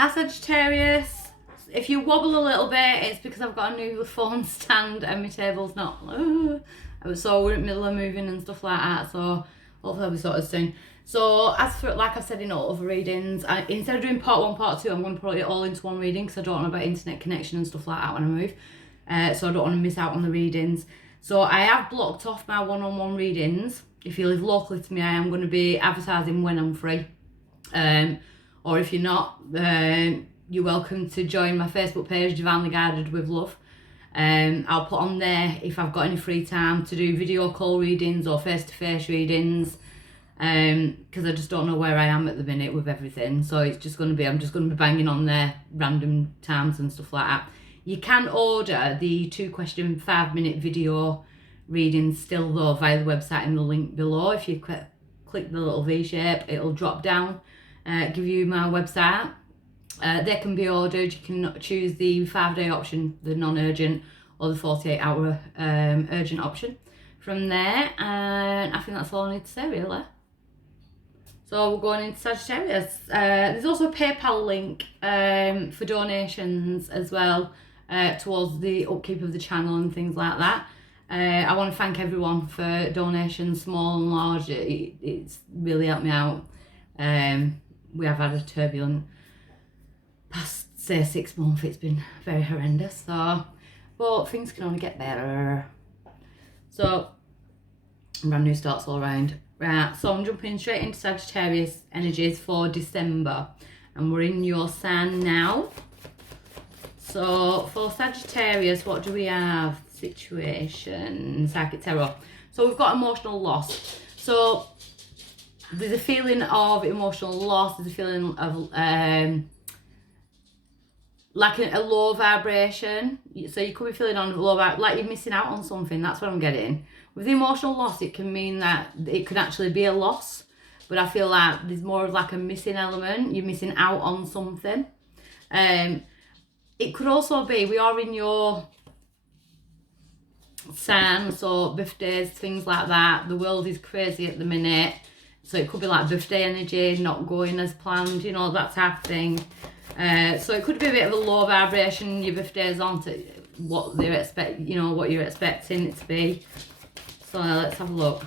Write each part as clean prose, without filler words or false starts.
Hi Sagittarius. If you wobble a little bit, it's because I've got a new phone stand and my table's not. So we're in the middle of moving and stuff like that. So hopefully I'll be sorted soon. So as for, like I've said in all other readings, instead of doing part 1, part 2, I'm going to put it all into one reading because I don't know about internet connection and stuff like that when I move. So I don't want to miss out on the readings. So I have blocked off my one-on-one readings. If you live locally to me, I am going to be advertising when I'm free. Or if you're not, you're welcome to join my Facebook page, Divinely Guided with Love. I'll put on there if I've got any free time to do video call readings or face-to-face readings, because I just don't know where I am at the minute with everything. So it's just going to be, I'm just going to be banging on there random times and stuff like that. You can order the 2-question 5-minute video readings still though via the website in the link below. If you click the little V shape, it'll drop down, give you my website. They can be ordered. You can choose the 5-day option, the non-urgent, or the 48-hour urgent option from there. And I think that's all I need to say really. So we're going into Sagittarius. There's also a PayPal link for donations as well towards the upkeep of the channel and things like that. I want to thank everyone for donations, small and large. It's really helped me out. We have had a turbulent past, say, 6 months. It's been very horrendous. So, but things can only get better. So, brand new starts all around. Right, so I'm jumping straight into Sagittarius energies for December. And we're in your sign now. So, for Sagittarius, what do we have? Situation, psychic terror. So, we've got emotional loss. So, there's a feeling of emotional loss. There's a feeling of like a low vibration. So you could be feeling on low vibration, like you're missing out on something. That's what I'm getting. With the emotional loss, it can mean that it could actually be a loss. But I feel like there's more of like a missing element. You're missing out on something. It could also be, we are in your sign, so birthdays, things like that. The world is crazy at the minute. So it could be like birthday energy, not going as planned, you know, that type of thing. So it could be a bit of a low vibration. Your birthdays aren't what they're what you're expecting it to be. So let's have a look.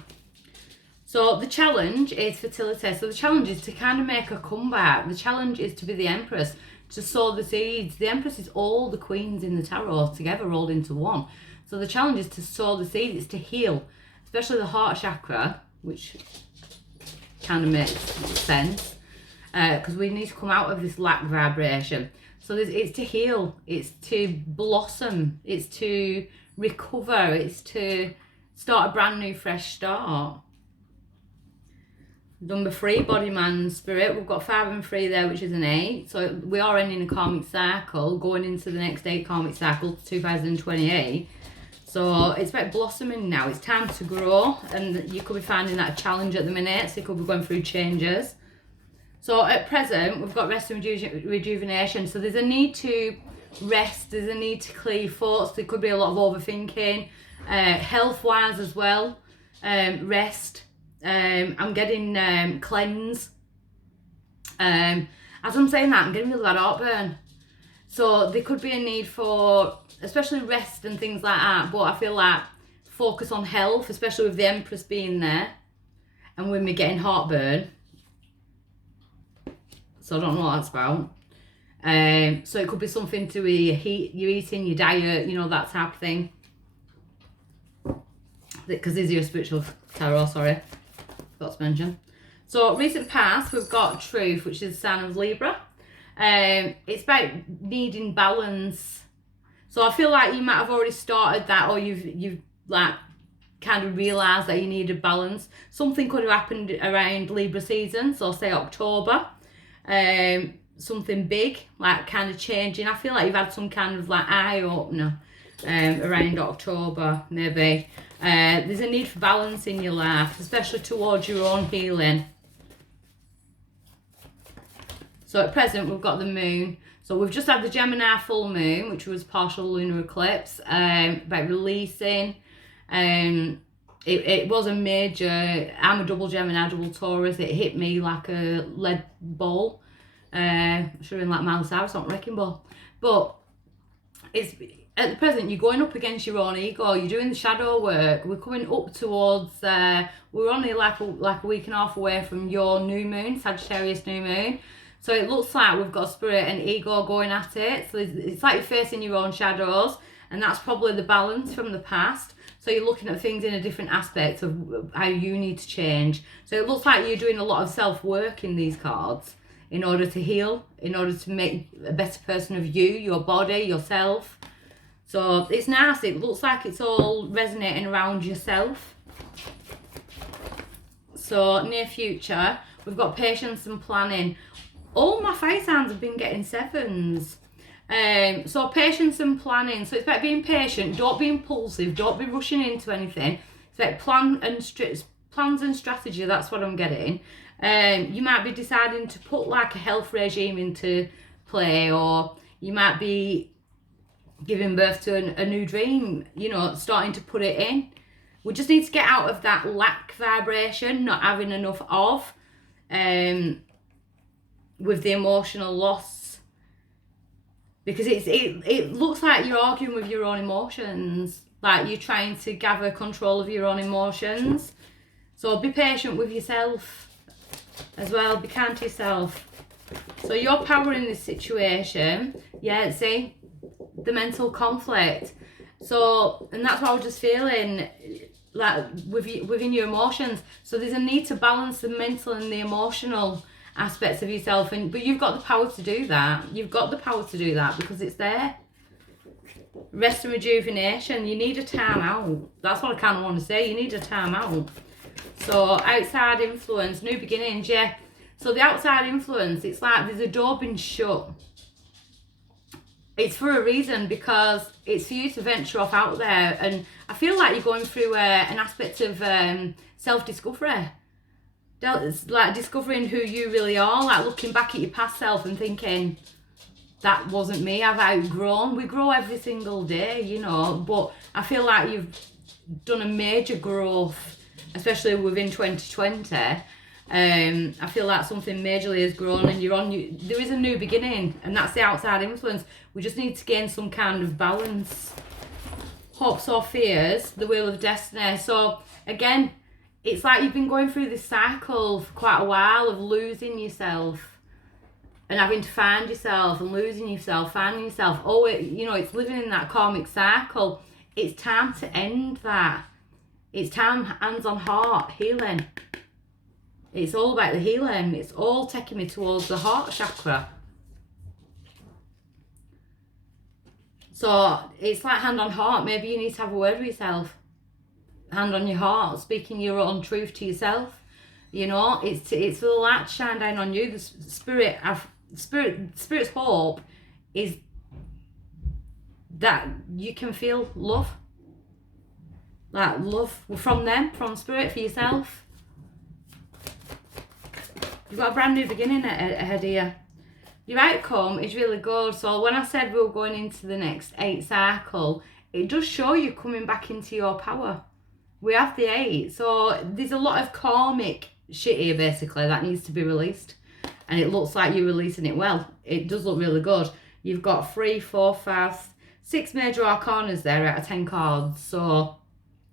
So the challenge is fertility. So the challenge is to kind of make a comeback. The challenge is to be the Empress, to sow the seeds. The Empress is all the queens in the tarot together rolled into one. So the challenge is to sow the seeds. It's to heal, especially the heart chakra, which kind of makes sense, because we need to come out of this lack vibration. So it's to heal, it's to blossom, it's to recover, it's to start a brand new fresh start. Number 3, body, man, spirit. We've got 5 and 3 there, which is an 8. So we are ending a karmic cycle, going into the next 8 karmic cycle to 2028. So it's about blossoming now. It's time to grow, and you could be finding that a challenge at the minute. So you could be going through changes. So at present, we've got rest and rejuvenation. So there's a need to rest. There's a need to clear thoughts. There could be a lot of overthinking. Health-wise as well. Rest. I'm getting cleanse. As I'm saying that, I'm getting really bad heartburn. So there could be a need for, especially rest and things like that. But I feel like focus on health, especially with the Empress being there. And with me getting heartburn. So I don't know what that's about. So it could be something to your eating, your diet, you know, that type of thing. Because this is your spiritual tarot, sorry. Forgot to mention. So recent past, we've got truth, which is the sign of Libra. It's about needing balance. So I feel like you might have already started that, or you've like kind of realised that you needed balance. Something could have happened around Libra season, so say October. Something big, like kind of changing. I feel like you've had some kind of like eye opener around October, maybe. There's a need for balance in your life, especially towards your own healing. So at present, we've got the moon. So we've just had the Gemini full moon, which was partial lunar eclipse, about releasing. It was a major, I'm a double Gemini, double Taurus. It hit me like a lead ball. I should have been like Miley Cyrus on Wrecking Ball. But it's at the present, you're going up against your own ego. You're doing the shadow work. We're coming up towards, we're only like a week and a half away from your new moon, Sagittarius new moon. So it looks like we've got spirit and ego going at it. So it's like you're facing your own shadows, and that's probably the balance from the past. So you're looking at things in a different aspect of how you need to change. So it looks like you're doing a lot of self-work in these cards in order to heal, in order to make a better person of you, your body, yourself. So it's nice. It looks like it's all resonating around yourself. So near future, we've got patience and planning. All my fire signs have been getting 7s. So patience and planning. So it's about being patient. Don't be impulsive. Don't be rushing into anything. It's about plans and strategy. That's what I'm getting. You might be deciding to put like a health regime into play, or you might be giving birth to a new dream, you know, starting to put it in. We just need to get out of that lack vibration, not having enough of, with the emotional loss. Because it looks like you're arguing with your own emotions, like you're trying to gather control of your own emotions. So be patient with yourself as well, be kind to yourself. So your power in this situation, yeah, see, the mental conflict. So, and that's what I was just feeling, like within your emotions. So there's a need to balance the mental and the emotional aspects of yourself, but you've got the power to do that. You've got the power to do that because it's there. Rest and rejuvenation. You need a time out. That's what I kind of want to say. You need a time out. So outside influence, new beginnings, yeah. So the outside influence, it's like there's a door being shut. It's for a reason, because it's for you to venture off out there. And I feel like you're going through an aspect of self-discovery. It's like discovering who you really are, like looking back at your past self and thinking, that wasn't me, I've outgrown. We grow every single day, you know, but I feel like you've done a major growth, especially within 2020. I feel like something majorly has grown, and there is a new beginning, and that's the outside influence. We just need to gain some kind of balance. Hopes or fears, the wheel of destiny. So again, it's like you've been going through this cycle for quite a while of losing yourself and having to find yourself and losing yourself, finding yourself. Oh, you know, it's living in that karmic cycle. It's time to end that. It's time, hands on heart, healing. It's all about the healing. It's all taking me towards the heart chakra. So it's like hand on heart. Maybe you need to have a word with yourself. Hand on your heart, speaking your own truth to yourself. You know, it's the light to shine down on you. The spirit's hope is that you can feel love. Like love from them, from spirit, for yourself. You've got a brand new beginning ahead here. Your outcome is really good. So when I said we were going into the next 8 cycle, it does show you coming back into your power. We have the 8. So there's a lot of karmic shit here, basically, that needs to be released. And it looks like you're releasing it well. It does look really good. You've got 3, 4, 5, 6 major arcanas there out of 10 cards. So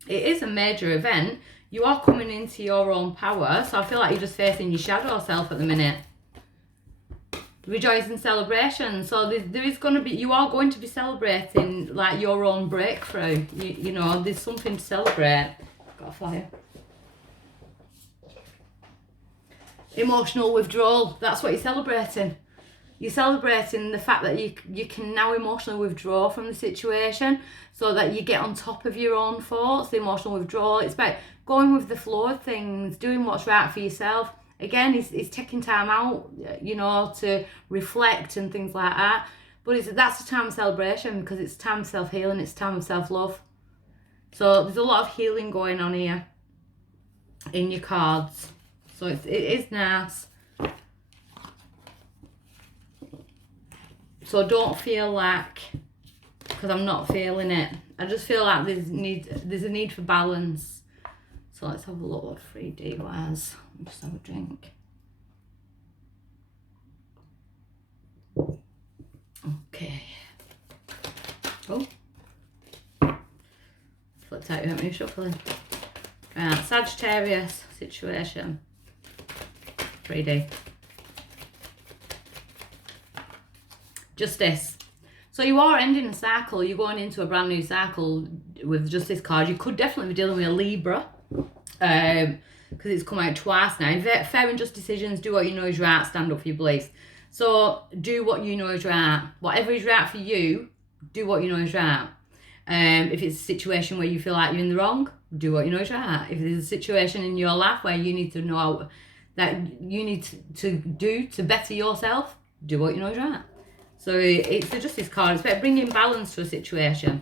it is a major event. You are coming into your own power. So I feel like you're just facing your shadow self at the minute. Rejoice and celebration. So there is going to be, you are going to be celebrating like your own breakthrough. You know, there's something to celebrate. Got a flyer. Emotional withdrawal. That's what you're celebrating. You're celebrating the fact that you can now emotionally withdraw from the situation, so that you get on top of your own thoughts. The emotional withdrawal. It's about going with the flow of things, doing what's right for yourself. Again, it's taking time out, you know, to reflect and things like that. But that's a time of celebration, because it's time of self-healing, it's time of self-love. So there's a lot of healing going on here in your cards. So it is nice. So don't feel like, because I'm not feeling it. I just feel like there's a need for balance. So let's have a look what 3D was. Just have a drink. Oh. Flipped out, you want me shuffling? Right, Sagittarius situation. 3D. Justice. So you are ending a cycle. You're going into a brand new cycle with Justice card. You could definitely be dealing with a Libra. Because it's come out twice now. Fair and just decisions. Do what you know is right. Stand up for your beliefs. So do what you know is right. Whatever is right for you, do what you know is right. If it's a situation where you feel like you're in the wrong, do what you know is right. If there's a situation in your life where you need to know that you need to do to better yourself, do what you know is right. So it's the Justice card. It's about bringing balance to a situation.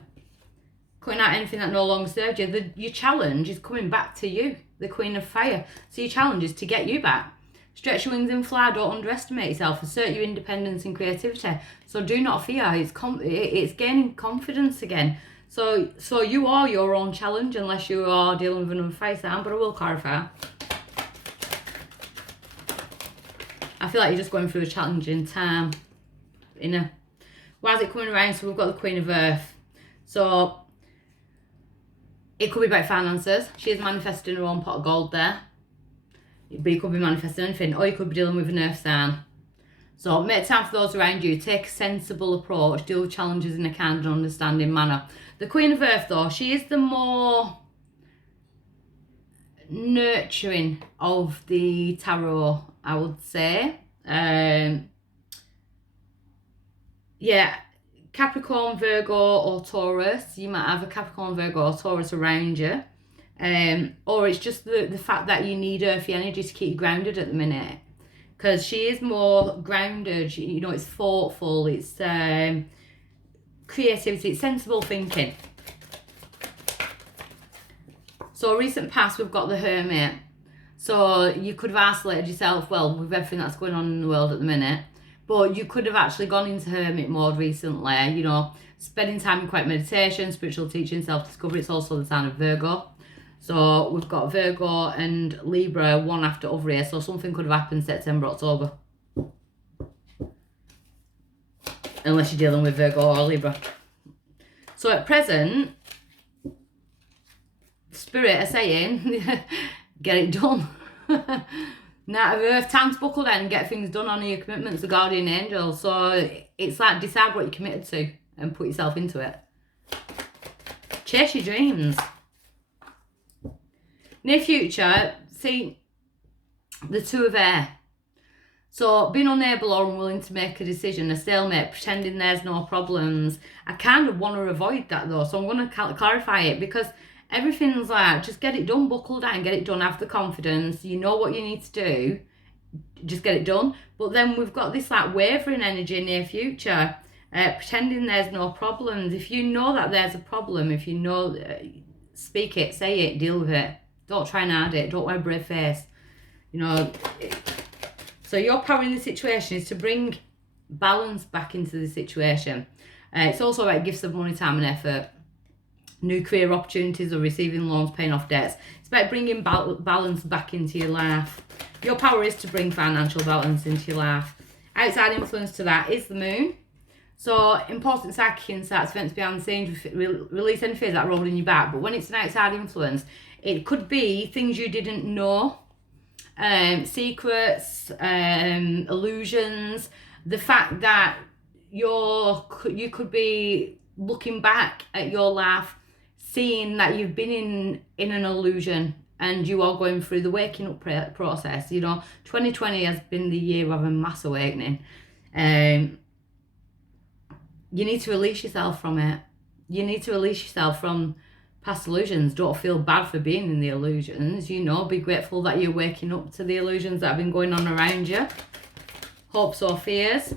Cutting out anything that no longer serves you. Your challenge is coming back to you, the Queen of Fire. So your challenge is to get you back. Stretch your wings and fly. Don't underestimate yourself. Assert your independence and creativity. So do not fear. It's gaining confidence again. So you are your own challenge unless you are dealing with an unfair sign, but I will clarify. I feel like you're just going through a challenging time. Why is it coming around? So we've got the Queen of Earth. So it could be about finances. She is manifesting her own pot of gold there. But you could be manifesting anything. Or you could be dealing with an earth sign. So make time for those around you. Take a sensible approach. Deal with challenges in a kind and understanding manner. The Queen of Earth, though, she is the more nurturing of the tarot, I would say. Yeah, Capricorn, Virgo or Taurus. You might have a Capricorn, Virgo or Taurus around you. Or it's just the fact that you need earthy energy to keep you grounded at the minute. Because she is more grounded, you know, it's thoughtful, it's creativity, it's sensible thinking. So recent past, we've got the Hermit. So you could have isolated yourself, well, with everything that's going on in the world at the minute. But you could have actually gone into hermit mode recently, you know, spending time in quiet meditation, spiritual teaching, self-discovery. It's also the sign of Virgo. So we've got Virgo and Libra, one after other here. So something could have happened September, October. Unless you're dealing with Virgo or Libra. So at present, Spirit are saying, get it done. Knight of Earth, time to buckle down and get things done on your commitments, the guardian angel. So it's like decide what you're committed to and put yourself into it. Chase your dreams. Near future, see the Two of Air. So being unable or unwilling to make a decision, a stalemate, pretending there's no problems. I kind of want to avoid that though, so I'm going to clarify it because everything's like, just get it done, buckle down, get it done, have the confidence, you know what you need to do, just get it done. But then we've got this like wavering energy near future, pretending there's no problems. If you know that there's a problem, if you know, speak it, say it, deal with it. Don't try and hide it, don't wear a brave face. You know, so your power in the situation is to bring balance back into the situation. It's also about gifts of money, time and effort. New career opportunities or receiving loans, paying off debts. It's about bringing balance back into your life. Your power is to bring financial balance into your life. Outside influence to that is the moon. So important psychic insights, events behind the scenes, release any fears that are holding you back. But when it's an outside influence, it could be things you didn't know, secrets, illusions. The fact that you could be looking back at your life, seeing that you've been in an illusion and you are going through the waking up process. You know, 2020 has been the year of a mass awakening. You need to release yourself from it. You need to release yourself from past illusions. Don't feel bad for being in the illusions. You know, be grateful that you're waking up to the illusions that have been going on around you. Hopes or fears.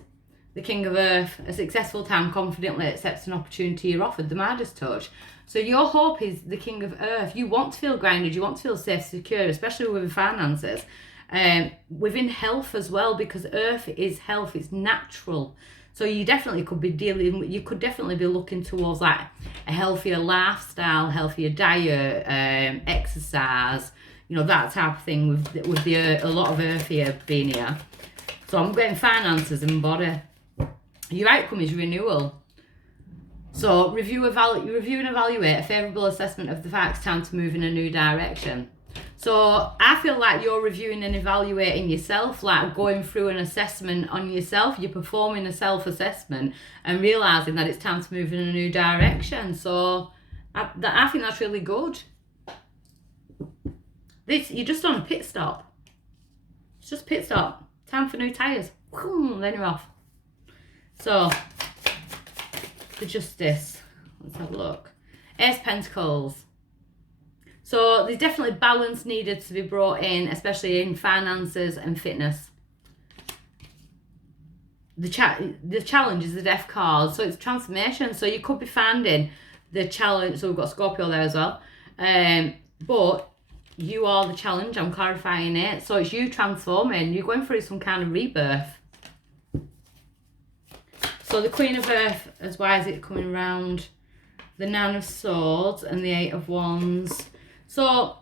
The King of Earth, a successful time confidently accepts an opportunity you're offered, the Midas touch. So your hope is the King of Earth. You want to feel grounded, you want to feel safe, secure, especially with finances. Within health as well, because Earth is health, it's natural. So you definitely could be you could definitely be looking towards like a healthier lifestyle, healthier diet, exercise, you know, that type of thing with a lot of Earth here being here. So I'm getting finances and body. Your outcome is renewal. So review and evaluate a favourable assessment of the facts. Time to move in a new direction. So I feel like you're reviewing and evaluating yourself, like going through an assessment on yourself. You're performing a self-assessment and realising that it's time to move in a new direction. So I think that's really good. You're just on a pit stop. It's just pit stop. Time for new tyres. Then you're off. So, the Justice. Let's have a look. Ace Pentacles. So there's definitely balance needed to be brought in, especially in finances and fitness. The challenge is the Death card, so it's transformation. So you could be finding the challenge. So we've got Scorpio there as well. But you are the challenge. I'm clarifying it. So it's you transforming. You're going through some kind of rebirth. So the Queen of Earth, as why is it coming around? The Nine of Swords and the Eight of Wands. So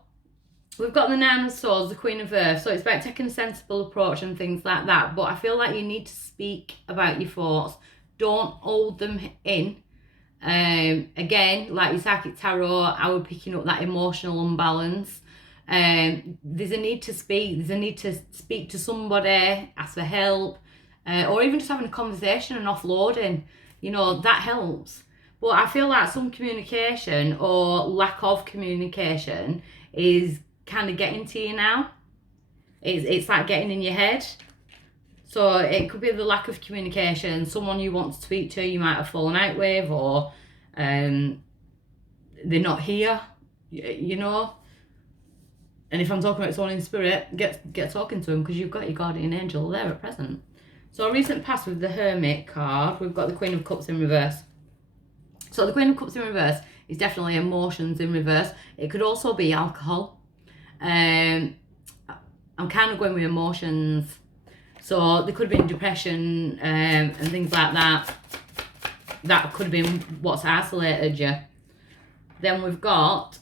we've got the Nine of Swords, the Queen of Earth. So it's about taking a sensible approach and things like that. But I feel like you need to speak about your thoughts. Don't hold them in. Again, like your Psychic Tarot, I would picking up that emotional imbalance. There's a need to speak. There's a need to speak to somebody, ask for help. Or even just having a conversation and offloading. You know, that helps. But I feel like some communication or lack of communication is kind of getting to you now. It's like getting in your head. So it could be the lack of communication. Someone you want to speak to, you might have fallen out with, or they're not here, you know. And if I'm talking about someone in spirit, get talking to them, because you've got your guardian angel there at present. So recent past with the Hermit card, we've got the Queen of Cups in reverse. So the Queen of Cups in reverse is definitely emotions in reverse. It could also be alcohol. I'm kind of going with emotions. So there could have been depression and things like that. That could have been what's isolated you. Then we've got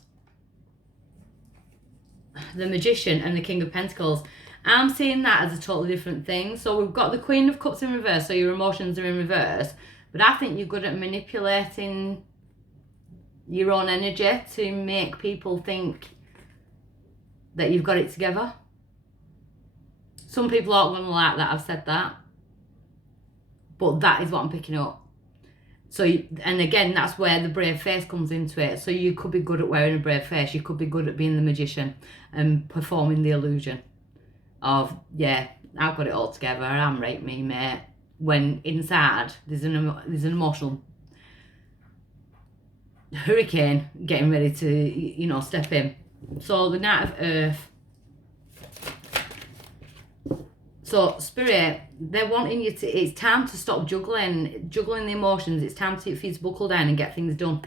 the Magician and the King of Pentacles. I'm seeing that as a totally different thing. So we've got the Queen of Cups in reverse, so your emotions are in reverse. But I think you're good at manipulating your own energy to make people think that you've got it together. Some people aren't going to like that I've said that. But that is what I'm picking up. So, and again, that's where the brave face comes into it. So you could be good at wearing a brave face. You could be good at being the magician and performing the illusion of, yeah, I've got it all together. I'm right, me, mate. When inside there's an emotional hurricane getting ready to, you know, step in. So the Knight of Earth. So Spirit, they're wanting you to, it's time to stop juggling the emotions. It's time for you to buckle down and get things done.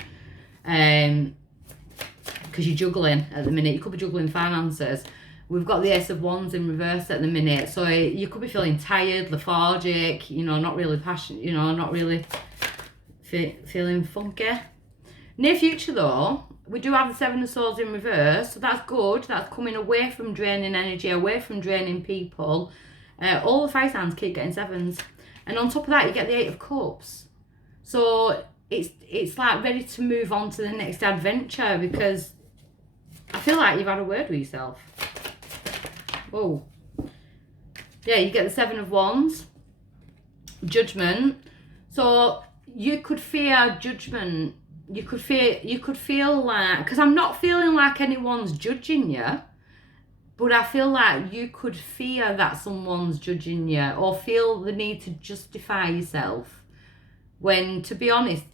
Because you're juggling at the minute. You could be juggling finances. We've got the Ace of Wands in reverse at the minute. So you could be feeling tired, lethargic, you know, not really passionate, you know, not really feeling funky. Near future though, we do have the Seven of Swords in reverse. So that's good. That's coming away from draining energy, away from draining people. All the fire signs keep getting sevens. And on top of that, you get the Eight of Cups. So it's like ready to move on to the next adventure, because I feel like you've had a word with yourself. Whoa. Yeah, you get the Seven of Wands. Judgment. So you could fear judgment. You could feel like, because I'm not feeling like anyone's judging you, but I feel like you could fear that someone's judging you, or feel the need to justify yourself, when, to be honest,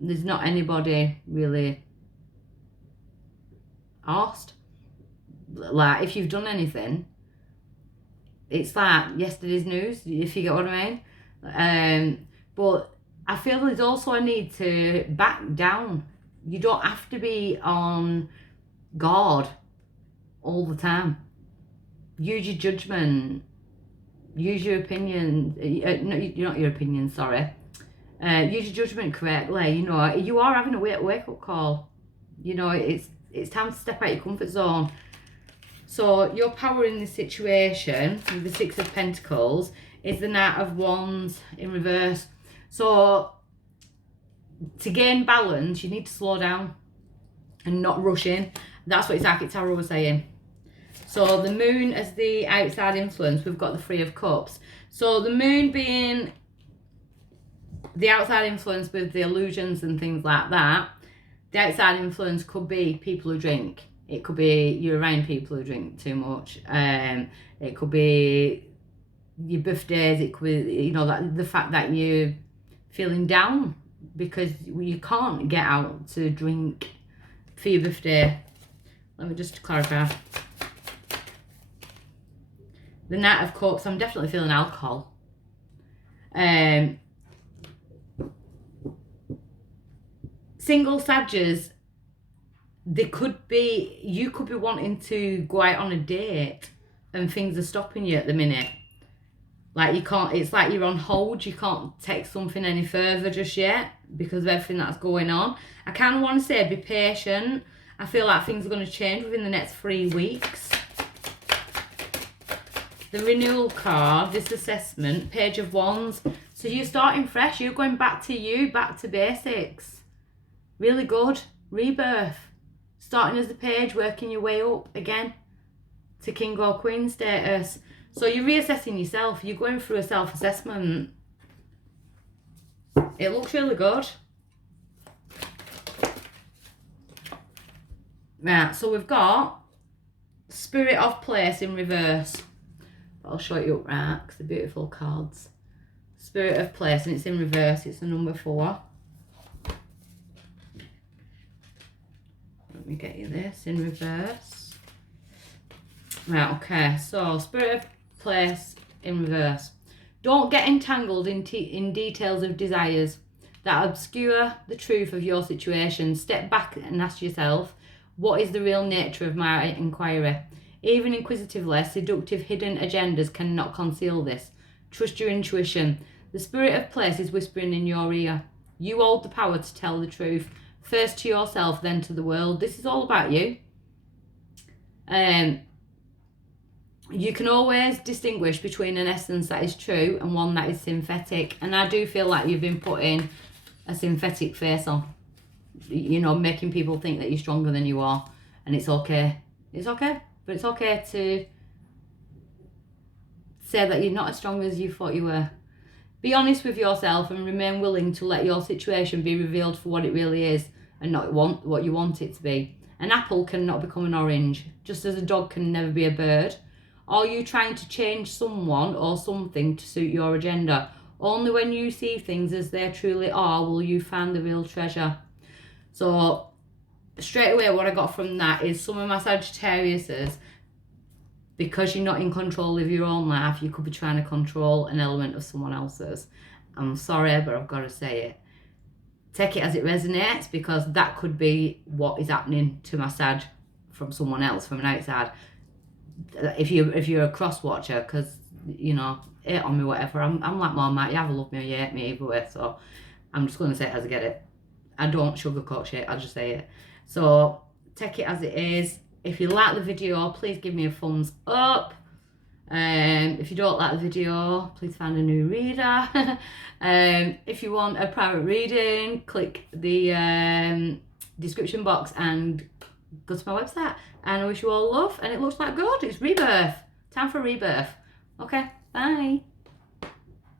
there's not anybody really asked. Like, if you've done anything, it's like yesterday's news, if you get what I mean. But I feel there's also a need to back down. You don't have to be on guard all the time. Use your judgment. Use your opinion. Not your opinion, sorry. Use your judgment correctly. You know, you are having a wake-up call. You know, it's time to step out your comfort zone. So your power in this situation with the Six of Pentacles is the Knight of Wands in reverse. So to gain balance, you need to slow down and not rush in. That's what Psychic Tarot was saying. So the moon as the outside influence, we've got the Three of Cups. So the moon being the outside influence with the illusions and things like that, the outside influence could be people who drink. It could be you're around people who drink too much. It could be your birthdays. It could be, you know, that the fact that you're feeling down because you can't get out to drink for your birthday. Let me just clarify. The Knight of Cups, I'm definitely feeling alcohol. Single Sagittarius, you could be wanting to go out on a date and things are stopping you at the minute. Like you can't, it's like you're on hold, you can't take something any further just yet because of everything that's going on. I kind of want to say be patient. I feel like things are going to change within the next 3 weeks. The renewal card, this assessment, Page of Wands. So you're starting fresh, you're going back to you, back to basics. Really good. Rebirth. Starting as the page, working your way up again to King or Queen status. So you're reassessing yourself. You're going through a self-assessment. It looks really good. Right, so we've got Spirit of Place in reverse. I'll show it you up right, because they're beautiful cards. Spirit of Place, and it's in reverse. It's the number 4. Let me get you this in reverse. Right, okay. So, Spirit of Place in reverse. Don't get entangled in details of desires that obscure the truth of your situation. Step back and ask yourself, what is the real nature of my inquiry? Even inquisitively, seductive hidden agendas cannot conceal this. Trust your intuition. The Spirit of Place is whispering in your ear. You hold the power to tell the truth. First to yourself, then to the world. This is all about you. You can always distinguish between an essence that is true and one that is synthetic. And I do feel like you've been putting a synthetic face on. You know, making people think that you're stronger than you are. And it's okay. It's okay. But it's okay to say that you're not as strong as you thought you were. Be honest with yourself and remain willing to let your situation be revealed for what it really is and not what you want it to be. An apple cannot become an orange, just as a dog can never be a bird. Are you trying to change someone or something to suit your agenda? Only when you see things as they truly are will you find the real treasure. So straight away what I got from that is some of my Sagittariuses, because you're not in control of your own life, you could be trying to control an element of someone else's. I'm sorry, but I've got to say it. Take it as it resonates, because that could be what is happening to my Sag from someone else, from an outside. If you're a cross watcher, because, you know, hate on me, whatever, I'm like Mum, you either love me or you hate me either way, so I'm just going to say it as I get it. I don't sugarcoat shit, I just say it. So take it as it is. If you like the video, please give me a thumbs up. If you don't like the video, please find a new reader. If you want a private reading, click the description box and go to my website. And I wish you all love, and it looks like good. It's rebirth. Time for rebirth. Okay, bye.